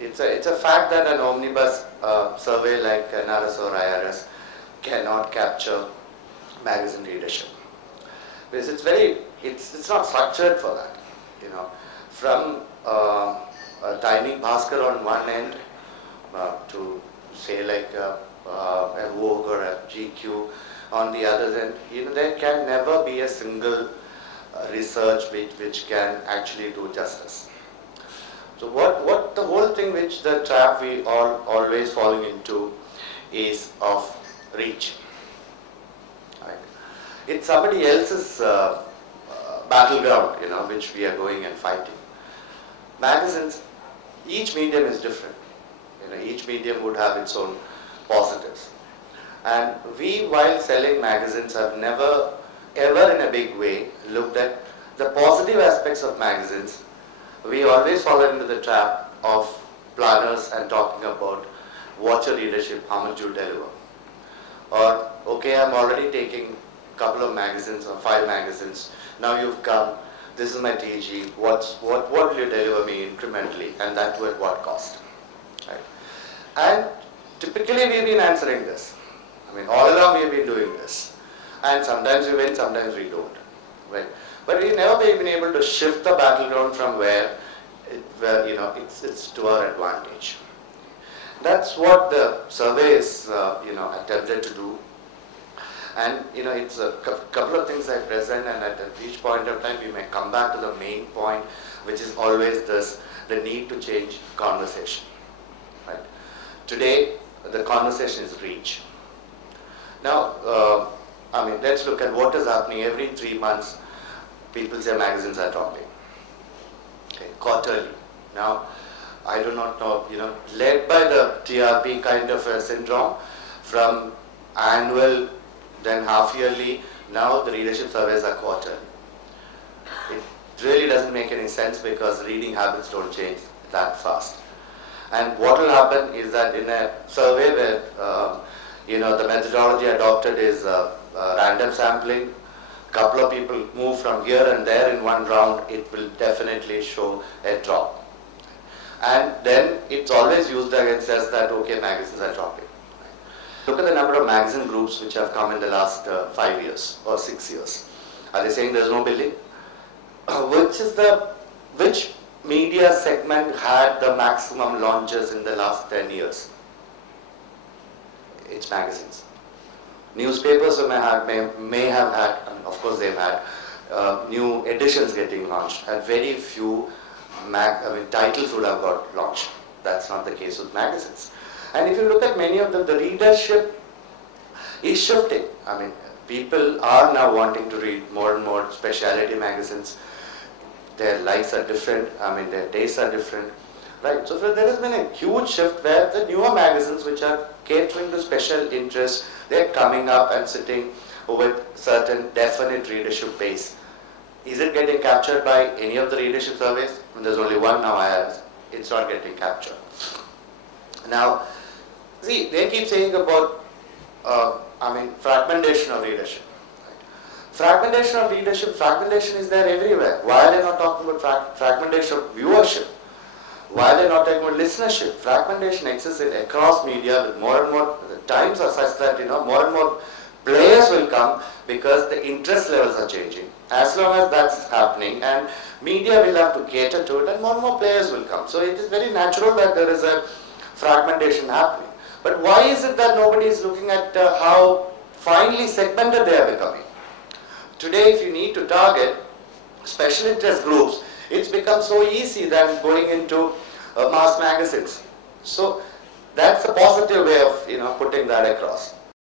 it's a fact that an omnibus survey like NRS or IRS cannot capture magazine readership. Because it's not structured for that. You know, from a tiny Bhaskar on one end to say like a Vogue or a GQ on the other end, you know, there can never be a single research which can actually do justice. So what the whole thing which the trap we all always falling into is of reach. Right? It's somebody else's battleground, you know, which we are going and fighting. Magazines, each medium is different. You know, each medium would have its own positives. And we, while selling magazines, have never, ever in a big way looked at the positive aspects of magazines. We always fall into the trap of planners and talking about watch your readership, how much you deliver. Or, okay, I'm already taking a couple of magazines or 5 magazines. Now you've come, this is my TG, what will you deliver me incrementally, and that at what cost? Right? And typically we've been answering this. I mean, all along we've been doing this. And sometimes we win, sometimes we don't. Right? But we've never been able to shift the battleground from where you know, it's to our advantage. That's what the survey is you know, attempted to do. And you know, it's a couple of things I present, and at each point of time we may come back to the main point, which is always this, the need to change conversation. Right? Today, the conversation is reach. Now, I mean, let's look at what is happening. Every 3 months, people say magazines are dropping. Okay, quarterly. Now, I do not know, you know, led by the TRP kind of a syndrome, from annual, then half yearly, now the readership surveys are quarterly. It really doesn't make any sense because reading habits don't change that fast. And what will happen is that in a survey where you know, the methodology adopted is random sampling, couple of people move from here and there in one round, it will definitely show a drop. And then it's always used against us that, okay, magazines are dropping. Look at the number of magazine groups which have come in the last 5 years or 6 years. Are they saying there's no building? Which media segment had the maximum launches in the last 10 years? It's magazines. Newspapers may have had, I mean, of course they've had new editions getting launched, and very few titles would have got launched. That's not the case with magazines. And if you look at many of them, the readership is shifting. I mean, people are now wanting to read more and more specialty magazines. Their likes are different, I mean, their tastes are different. Right, so there has been a huge shift where the newer magazines which are catering to special interests, they're coming up and sitting with certain definite readership base. Is it getting captured by any of the readership surveys? And there's only one now, it's not getting captured. Now, see, they keep saying about, fragmentation of readership. Right? Fragmentation of readership, fragmentation is there everywhere. Why are they not talking about fragmentation of viewership? Why are they not talking about listenership? Fragmentation exists across media with more and more, the times are such that, you know, more and more players will come because the interest levels are changing. As long as that's happening, and media will have to cater to it, and more players will come. So it is very natural that there is a fragmentation happening. But why is it that nobody is looking at how finely segmented they are becoming? Today, if you need to target special interest groups, it's become so easy than going into mass magazines. So that's a positive way of, you know, putting that across.